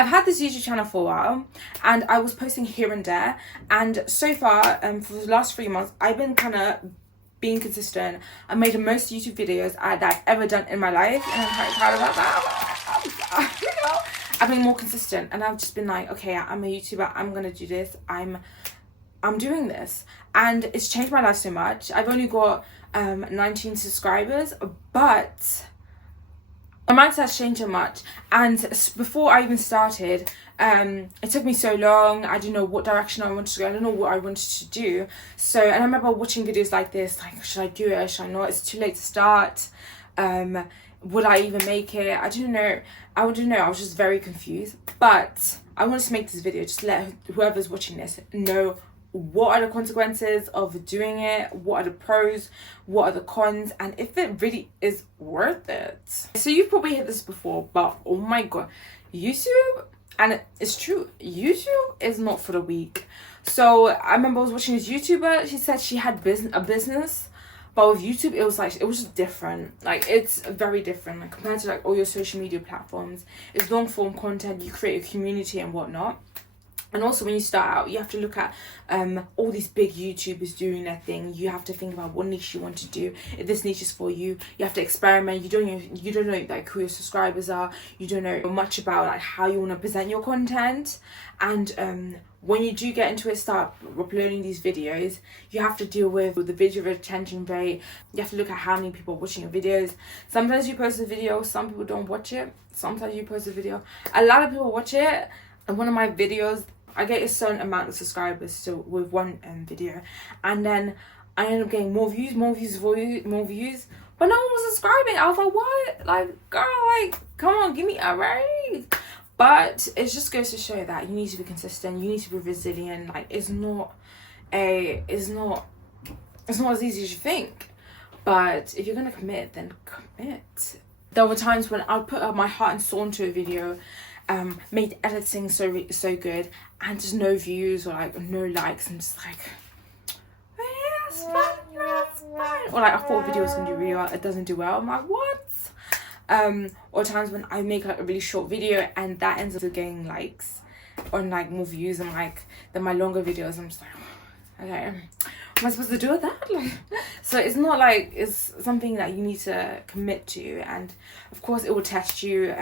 I've had this YouTube channel for a while, and I was posting here and there, and so far for the last 3 months I've been kind of being consistent. I made the most YouTube videos that I've ever done in my life, and I'm quite proud about that. You know, I've been more consistent, and I've just been like, okay, I'm a YouTuber, I'm gonna do this, I'm doing this, and it's changed my life so much. I've only got 19 subscribers, but my mindset has changed so much. And before I even started, it took me so long. I didn't know what direction I wanted to go. I don't know what I wanted to do. So, and I remember watching videos like this, like, should I do it? Should I not? It's too late to start. Would I even make it? I don't know. I wouldn't know. I was just very confused. But I wanted to make this video just to let whoever's watching this know what are the consequences of doing it, what are the pros, what are the cons, and if it really is worth it. So you've probably heard this before, but oh my god, YouTube, and it's true, YouTube is not for the weak. So I remember I was watching this YouTuber, she said she had a business, but with YouTube it was just different. Like, it's very different, like, compared to like all your social media platforms. It's long form content, you create a community and whatnot. And also, when you start out, you have to look at all these big YouTubers doing their thing. You have to think about what niche you want to do. If this niche is for you, you have to experiment. You don't know like who your subscribers are. You don't know much about like how you want to present your content. And when you do get into it, start uploading these videos, you have to deal with the video retention rate. You have to look at how many people are watching your videos. Sometimes you post a video, some people don't watch it. Sometimes you post a video, a lot of people watch it. And one of my videos, I get a certain amount of subscribers so with one video, and then I end up getting more views, but no one was subscribing. I was like, what? Like, girl, like, come on, give me a raise. But it just goes to show that you need to be consistent, you need to be resilient. Like, it's not as easy as you think. But if you're gonna commit, then commit. There were times when I'd put up my heart and soul into a video, made editing so good, and just no views or like no likes, and just like, yeah, it's fine. Or like, I thought a video was gonna do really well, it doesn't do well. I'm like, what? Or times when I make like a really short video and that ends up getting likes or like more views and like than my longer videos. I'm just like, okay, what am I supposed to do with that? Like, so it's not like it's something that you need to commit to, and of course it will test you,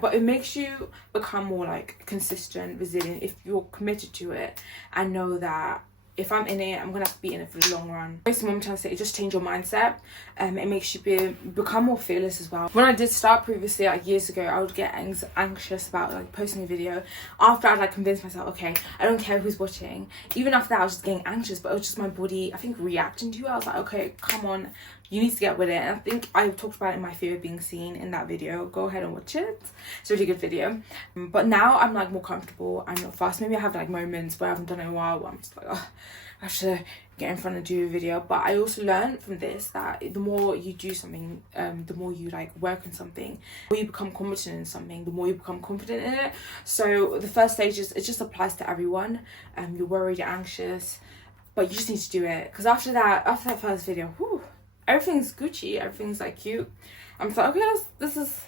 but it makes you become more like consistent, resilient if you're committed to it and know that if I'm in it, I'm gonna have to be in it for the long run. Basically, what I'm trying to say is just change your mindset. It makes you become more fearless as well. When I did start previously, like years ago, I would get anxious about like posting a video. After I'd like convinced myself, okay, I don't care who's watching. Even after that, I was just getting anxious, but it was just my body, I think, reacting to it. I was like, okay, come on, you need to get with it. And I think I talked about it in my fear of being seen in that video. Go ahead and watch it. It's a really good video. But now I'm like more comfortable. I'm not fast. Maybe I have like moments where I haven't done it in a while where I'm just like, oh, I have to get in front and do a video. But I also learned from this that the more you do something, the more you like work on something, the more you become competent in something, the more you become confident in it. So the first stage is, it just applies to everyone. You're worried, you're anxious, but you just need to do it. Because after that first video, whew, everything's Gucci, everything's like cute. I'm like, okay, this is,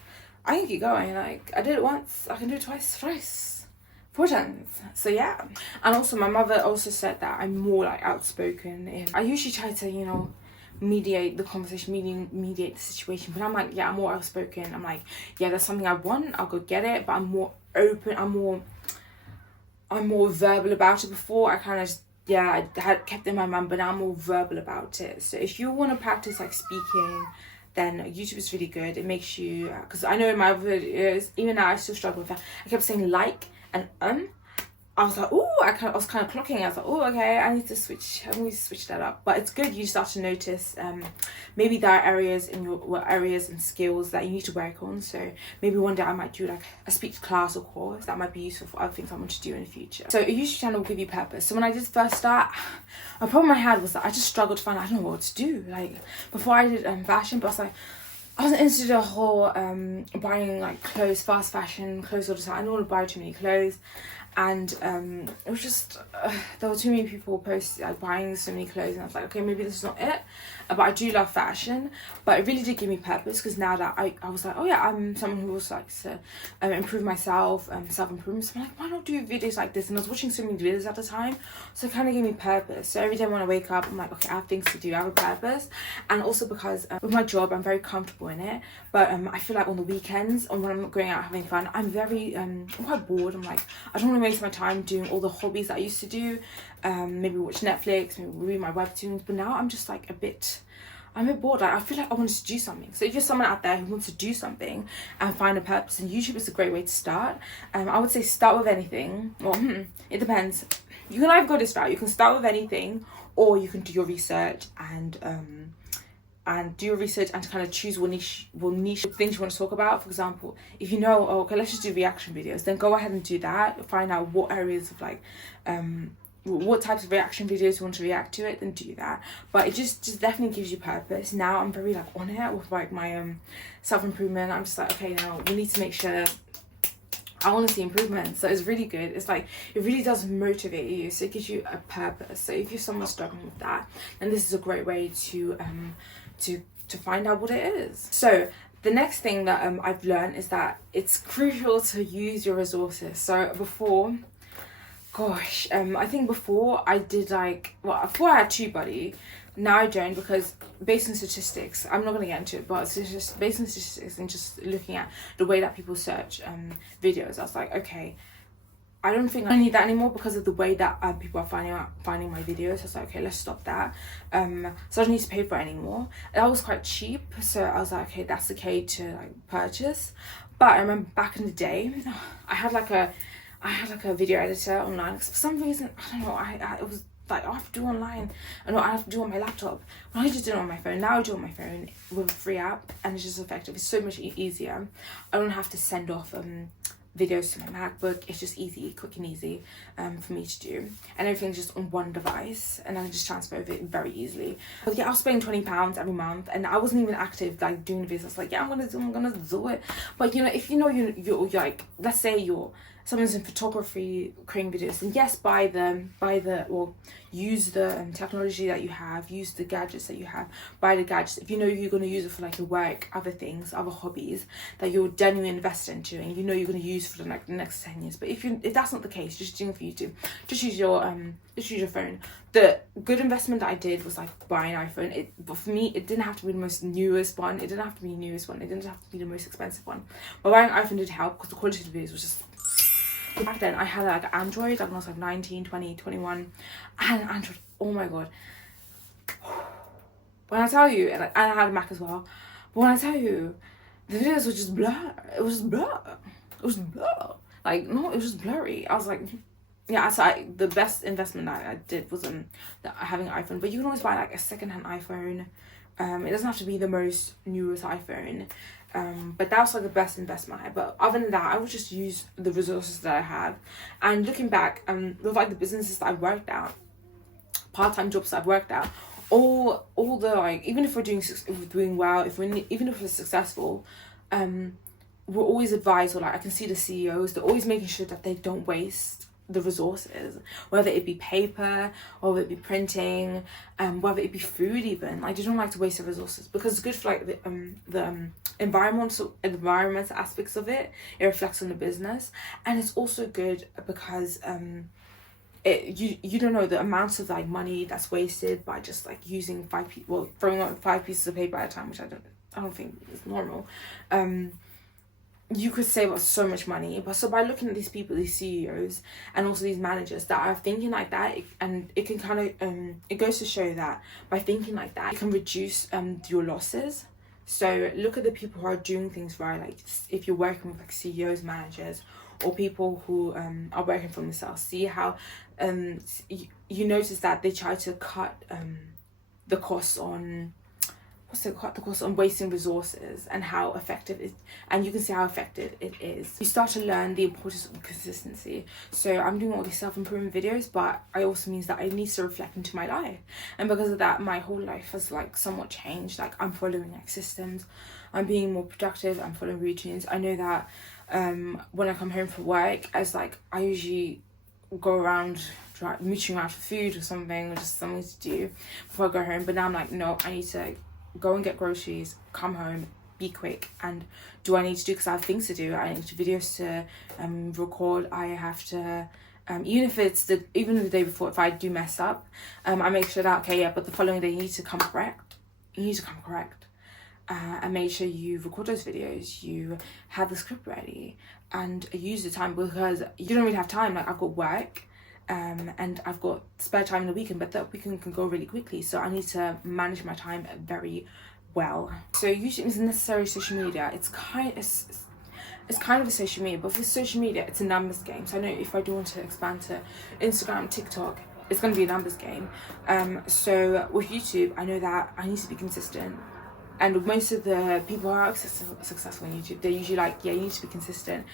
I can keep going. Like, I did it once, I can do it twice, thrice, 4 times. So yeah. And also my mother also said that I'm more like outspoken. I usually try to, you know, mediate the conversation, mediate the situation, but I'm like, yeah, I'm more outspoken. I'm like, yeah, there's something I want, I'll go get it, but I'm more open, I'm more verbal about it. Before I kind of just, yeah, I had kept it in my mind, but now I'm more verbal about it. So if you want to practice like speaking, then YouTube is really good. It makes you, because I know in my videos, even now I still struggle with that. I kept saying like and I was like, oh, I was kind of clocking. I was like, oh, okay, I need to switch that up. But it's good, you start to notice maybe there are areas in your areas and skills that you need to work on. So maybe one day I might do like a speech class or course that might be useful for other things I want to do in the future. So a YouTube channel will give you purpose. So when I did first start, a problem I had was that I just struggled to find out, I don't know what to do. Like before I did fashion, but I was like, I wasn't into the whole buying like clothes, fast fashion clothes all the time. I don't want to buy too many clothes, and it was just there were too many people posting like buying so many clothes, and I was like, okay, maybe this is not it. But I do love fashion, but it really did give me purpose, because now that I was like, oh yeah, I'm someone who also likes to improve myself, self-improvement. So I'm like, why not do videos like this? And I was watching so many videos at the time, so it kind of gave me purpose. So every day when I wake up, I'm like, okay, I have things to do, I have a purpose. And also because with my job, I'm very comfortable in it, but I feel like on the weekends, or when I'm not going out having fun, I'm very I'm quite bored. I'm like, I don't want to waste my time doing all the hobbies that I used to do. Maybe watch Netflix, maybe read my webtoons, but now I'm just like I'm a bit bored. Like, I feel like I want to do something. So if you're someone out there who wants to do something and find a purpose, and YouTube is a great way to start. I would say start with anything. Well, it depends. You can either go this route. You can start with anything, or you can do your research and do your research and kind of choose what niche things you want to talk about. For example, if you know, oh, okay, let's just do reaction videos, then go ahead and do that. Find out what areas of like what types of reaction videos you want to react to it, then do that. But it just definitely gives you purpose. Now I'm very like on it with like my self-improvement. I'm just like, okay, now we need to make sure I want to see improvement. So it's really good. It's like, it really does motivate you, so it gives you a purpose. So if you're someone struggling with that, then this is a great way to find out what it is. So the next thing that I've learned is that it's crucial to use your resources. So before, gosh, I think before I did like, well, before I had TubeBuddy. Now I don't, because based on statistics, I'm not going to get into it, but it's just based on statistics and just looking at the way that people search videos, I was like, okay, I don't think I need that anymore, because of the way that people are finding my videos. So I was like, okay, let's stop that. So I don't need to pay for it anymore. That was quite cheap, so I was like, okay, that's okay to like purchase. But I remember back in the day, I had like a video editor online, because for some reason, I don't know, it was like, I have to do online, and I have to do on my laptop. When I just do it on my phone, now I do it on my phone with a free app, and it's just effective. It's so much easier. I don't have to send off videos to my MacBook. It's just easy, quick and easy for me to do, and everything's just on one device, and I can just transfer it very easily. But yeah, I was spending £20 every month, and I wasn't even active like doing the videos. I was like, yeah, I'm gonna do it. But you know, if you know you're like, let's say someone's in photography creating videos, and yes, use the technology that you have, use the gadgets that you have, buy the gadgets. If you know you're going to use it for like your work, other things, other hobbies that you're genuinely invested into, and you know you're going to use for the next 10 years. But if that's not the case, just doing it for YouTube, just use your phone. The good investment that I did was like buying an iPhone. But for me, it didn't have to be the most newest one. It didn't have to be the newest one. It didn't have to be the most expensive one. But buying an iPhone did help, because the quality of the videos was just. Back then I had like Android, like when I was like 19, 20, 21. I had an Android, oh my god. When I tell you, and I had a Mac as well, but when I tell you, the videos were just blur. It was just blur. It was blur. Like, no, it was just blurry. I was like, yeah, so the best investment I did was having an iPhone. But you can always buy like a secondhand iPhone. It doesn't have to be the most newest iPhone. But that was like the best investment I had. But other than that, I would just use the resources that I have. And looking back, with like the businesses that I've worked at, part-time jobs that I've worked at, all the like, even if we're doing well, even if we're successful, we're always advised, or like I can see the CEOs, they're always making sure that they don't waste the resources, whether it be paper, or whether it be printing, whether it be food even. Like, they don't like to waste the resources, because it's good for like the environmental aspects of it. It reflects on the business, and it's also good because you don't know the amounts of like money that's wasted by just like using throwing out 5 pieces of paper at a time, which I don't think is normal. You could save us so much money. But so by looking at these people, these CEOs, and also these managers that are thinking like that, it can kind of it goes to show that by thinking like that, you can reduce your losses. So look at the people who are doing things right. Like, if you're working with like CEOs, managers, or people who are working for themselves, see how you notice that they try to cut the costs on cut the course on wasting resources and how effective it, and you can see how effective it is. You start to learn the importance of consistency. So I'm doing all these self-improvement videos, but it also means that I need to reflect into my life, and because of that my whole life has like somewhat changed. Like I'm following like systems, I'm being more productive, I'm following routines. I know that when I come home from work, as like I usually go around mooching around for food or something, or just something to do before I go home, but now I'm like, no, I need to go and get groceries, come home, be quick. And do I need to do, because I have things to do, I need videos to record, I have to even the day before, if I do mess up, I make sure that, okay, yeah, but the following day you need to come correct, and make sure you record those videos, you have the script ready, and use the time, because you don't really have time. Like I've got work, and I've got spare time in the weekend, but that weekend can go really quickly, so I need to manage my time very well. So YouTube isn't necessarily social media. It's kind of a social media, but for social media it's a numbers game. So I know if I do want to expand to Instagram, TikTok, it's going to be a numbers game. So with YouTube, I know that I need to be consistent. And most of the people who are successful on YouTube, they're usually like, yeah, you need to be consistent,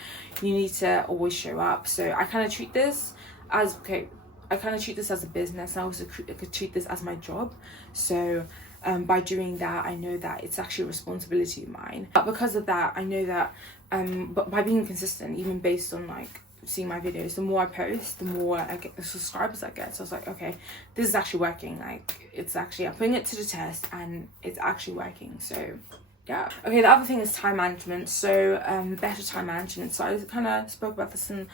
you need to always show up. So I kind of treat this as, okay, I kind of treat this as a business. I also could treat this as my job. So by doing that, I know that it's actually a responsibility of mine. But because of that, I know that but by being consistent, even based on like seeing my videos, the more I post, the more I get, the subscribers I get. So I was like, okay, this is actually working. Like it's actually, I'm putting it to the test and it's actually working. So yeah. Okay, the other thing is time management. So better time management. So I kind of spoke about this in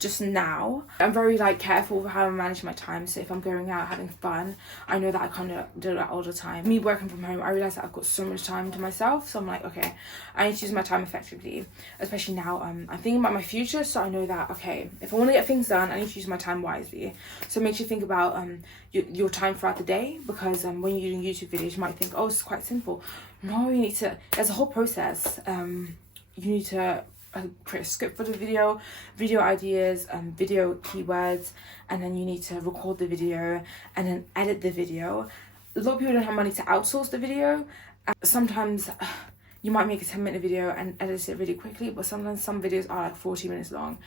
just now. I'm very like careful with how I manage my time. So if I'm going out having fun, I know that I kind of do that all the time. Me working from home, I realize that I've got so much time to myself, so I'm like, okay, I need to use my time effectively, especially now. I'm thinking about my future, so I know that, okay, if I want to get things done, I need to use my time wisely. So make sure you think about your time throughout the day, because when you're doing YouTube videos, you might think, oh, it's quite simple. No, you need to, there's a whole process. You need to create a script for the video ideas, video keywords, and then you need to record the video and then edit the video. A lot of people don't have money to outsource the video. Sometimes you might make a 10-minute video and edit it really quickly, but sometimes some videos are like 40 minutes long.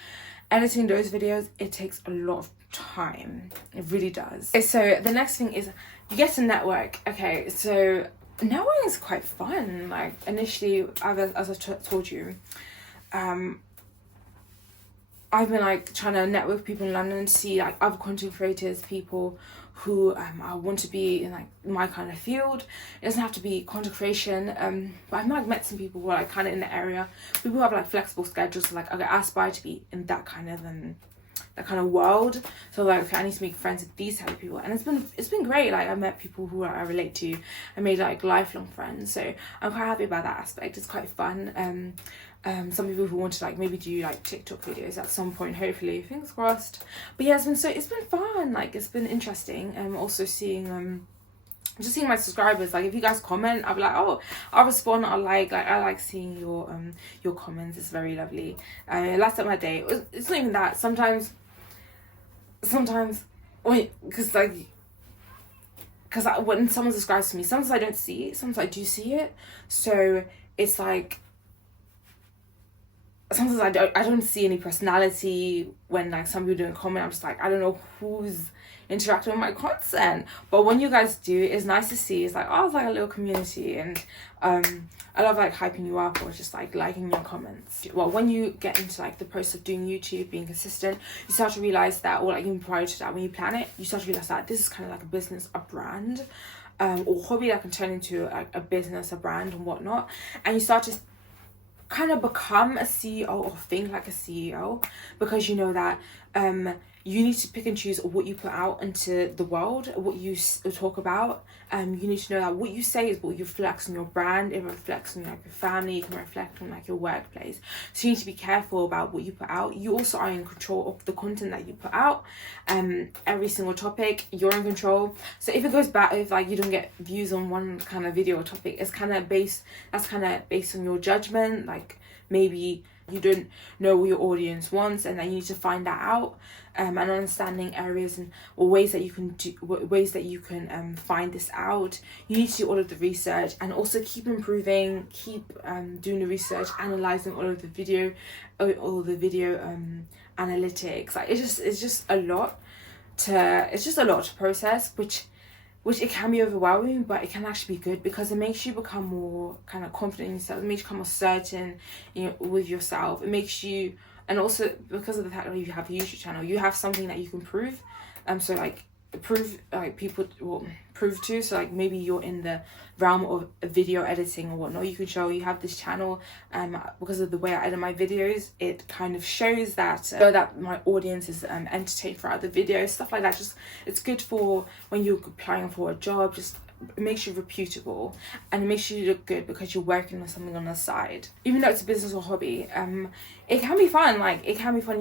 Editing those videos, it takes a lot of time. It really does. Okay, so the next thing is you get to network. Okay, so networking is quite fun. Like initially, as I told you, I've been like trying to network with people in London, to see like other content creators, people who I want to be in like my kind of field. It doesn't have to be content creation, but I've like met some people who are like kind of in the area. People who have like flexible schedules, so like, okay, I aspire to be in that kind of world. So like, okay, I need to make friends with these type of people, and it's been great. Like I met people who I relate to. I made like lifelong friends, so I'm quite happy about that aspect. It's quite fun. Some people who want to like maybe do like TikTok videos at some point, hopefully, fingers crossed. But yeah, it's been fun. Like it's been interesting. Also seeing just seeing my subscribers. Like if you guys comment, I'll be like, oh, I'll respond. I like seeing your comments. It's very lovely. Last time I did, it's not even that. Sometimes wait, because when someone subscribes to me, sometimes I don't see it, sometimes I do see it. So it's like, sometimes I don't see any personality when like some people don't comment. I'm just like, I don't know who's interacting with my content. But when you guys do, it's nice to see. It's like, oh, it's like a little community, and I love like hyping you up or just like liking your comments. Well, when you get into like the process of doing YouTube, being consistent, you start to realize that, or like even prior to that, when you plan it, you start to realize that this is kind of like a business, a brand, or hobby that can turn into like a business, a brand, and whatnot. And you start to kind of become a CEO or think like a CEO, because you know that you need to pick and choose what you put out into the world, what you talk about. You need to know that what you say is what reflects on your brand. It reflects on like your family. It can reflect on like your workplace. So you need to be careful about what you put out. You also are in control of the content that you put out. Every single topic, you're in control. So if it goes bad, if like you don't get views on one kind of video or topic, that's kind of based on your judgment. Like maybe you don't know what your audience wants, and then you need to find that out, and understanding areas and or ways that you can find this out. You need to do all of the research, and also keep improving, keep doing the research, analyzing all the video analytics. Like it's just a lot to process, which it can be overwhelming, but it can actually be good because it makes you become more kind of confident in yourself. It makes you become more certain, with yourself. It makes you, and also because of the fact that you have a YouTube channel, you have something that you can prove. So like people will prove to. So like maybe you're in the realm of video editing or whatnot, you can show you have this channel, because of the way I edit my videos, it kind of shows that my audience is entertained throughout the video, stuff like that. Just it's good for when you're applying for a job. Just it makes you reputable, and it makes you look good because you're working on something on the side. Even though it's a business or hobby, it can be fun.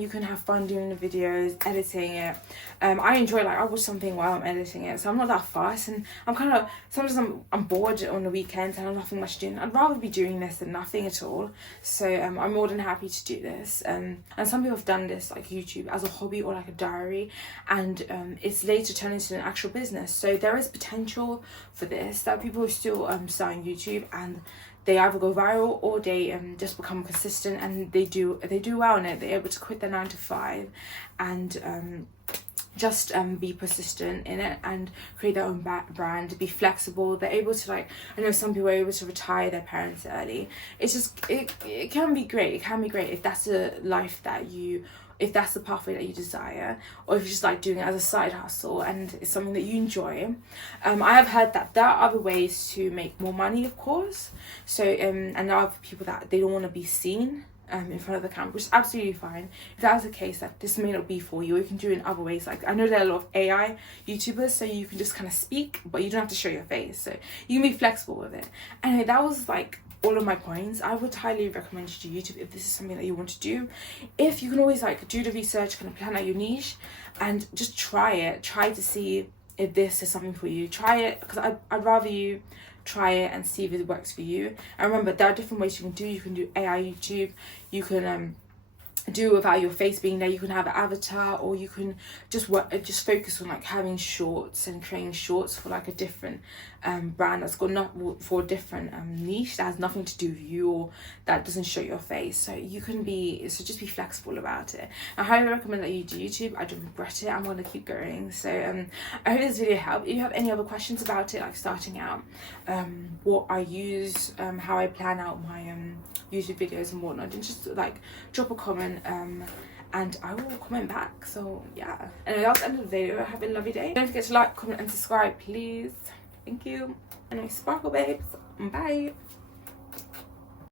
You can have fun doing the videos, editing it. I enjoy, I watch something while I'm editing it, so I'm not that fast, and sometimes I'm bored on the weekends and I have nothing much to do. I'd rather be doing this than nothing at all. So I'm more than happy to do this. And some people have done this, like YouTube, as a hobby or like a diary, and it's later turned into an actual business. So there is potential for this. There are people who still starting YouTube, and they either go viral or they just become consistent, and they do well in it. They're able to quit their 9 to 5 and just be persistent in it and create their own brand, be flexible. They're able to, I know some people are able to retire their parents early. It's just it can be great. It can be great if that's a life that if that's the pathway that you desire, or if you just like doing it as a side hustle and it's something that you enjoy. I have heard that there are other ways to make more money, of course. So and there are people that they don't want to be seen in front of the camera, which is absolutely fine. If that's the case, that this may not be for you, or you can do it in other ways. Like I know there are a lot of AI YouTubers, so you can just kind of speak, but you don't have to show your face, so you can be flexible with it. Anyway, that was all of my points. I would highly recommend you to YouTube if this is something that you want to do. If you can always do the research, kind of plan out your niche, and just try to see if this is something for you. Try it, because I'd rather you try it and see if it works for you. And remember, there are different ways you can do AI YouTube. You can do without your face being there. You can have an avatar, or you can just focus on having shorts and creating shorts for a different brand that's got not for a different niche that has nothing to do with you, or that doesn't show your face. So just be flexible about it. I highly recommend that you do YouTube. I don't regret it. I'm going to keep going. So I hope this video helped. If you have any other questions about it, starting out, what I use, how I plan out my YouTube videos and whatnot, and just drop a comment, and I will comment back. So yeah, anyway, that's the end of the video. Have a lovely day. Don't forget to like, comment and subscribe, please. Thank you. Anyway, sparkle babes, bye.